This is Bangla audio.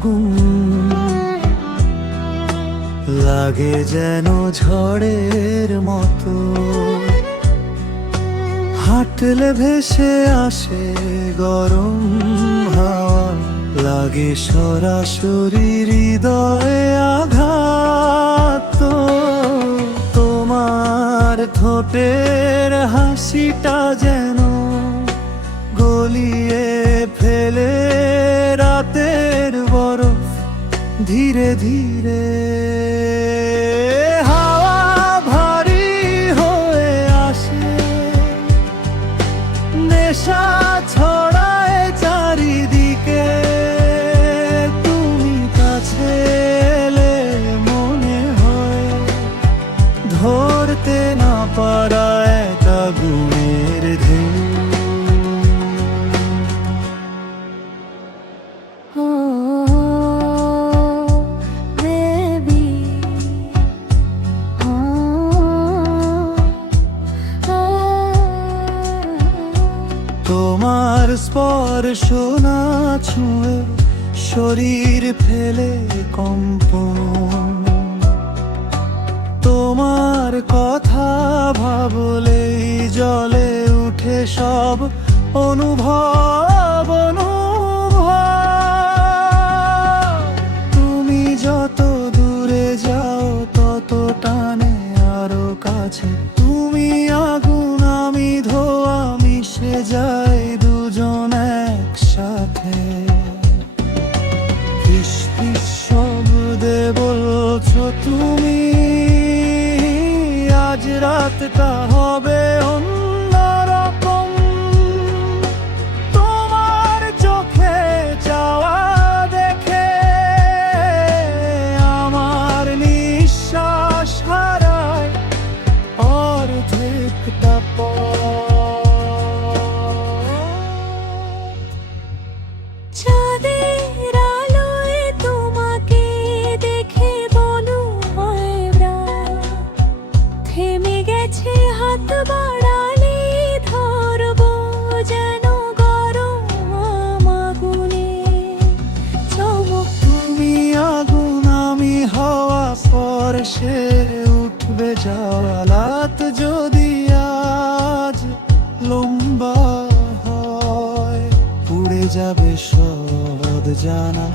আগুন, লাগে যেন ঝড়ের মতো। হাঁটলে ভেসে আসে গরম হাওয়া, লাগে সরাসরি হৃদয়ে আঘাত। তোমার ঠোঁটের হাসিটা যেন গলিয়ে ফেলে রাতের বরফ ধীরে ধীরে। হাওয়া ভারী হয়ে আসে, নেশা ছড়ায় চারিদিকে। তুমি কাছে এলে মনে হয় ধরতে না পারা এক আগুনের ঢেউ। তোমার স্পর্শ না ছুঁয়ে শরীর ফেলে কম্পন। তোমার কথা ভাবলেই জ্বলে উঠে সব অনুভব। তুমি যত দূরে যাও তত টানে আরো কাছে। তুমি আগুন আমি ধোঁয়া, মিশে যায় দুজন একসাথে। ফিস ফিস শব্দে বলছো তুমি আজ রাতটা হবে অন্যরকম। তোমার চোখে চাওয়া দেখে আমার নিঃশ্বাস হারায় অর্ধেকটা চাঁদের আলোয় তোমাকে দেখে মনে হয় প্রাণ থেমে গেছে। হাত বাড়ালে ধরবো যেন গরম আগুনে চমক। তুমি আগুন আমি হাওয়া, স্পর্শে উঠবে জ্বালাত। যদি আজ লম্বা হয় পুড়ে যাবে সদ জানা।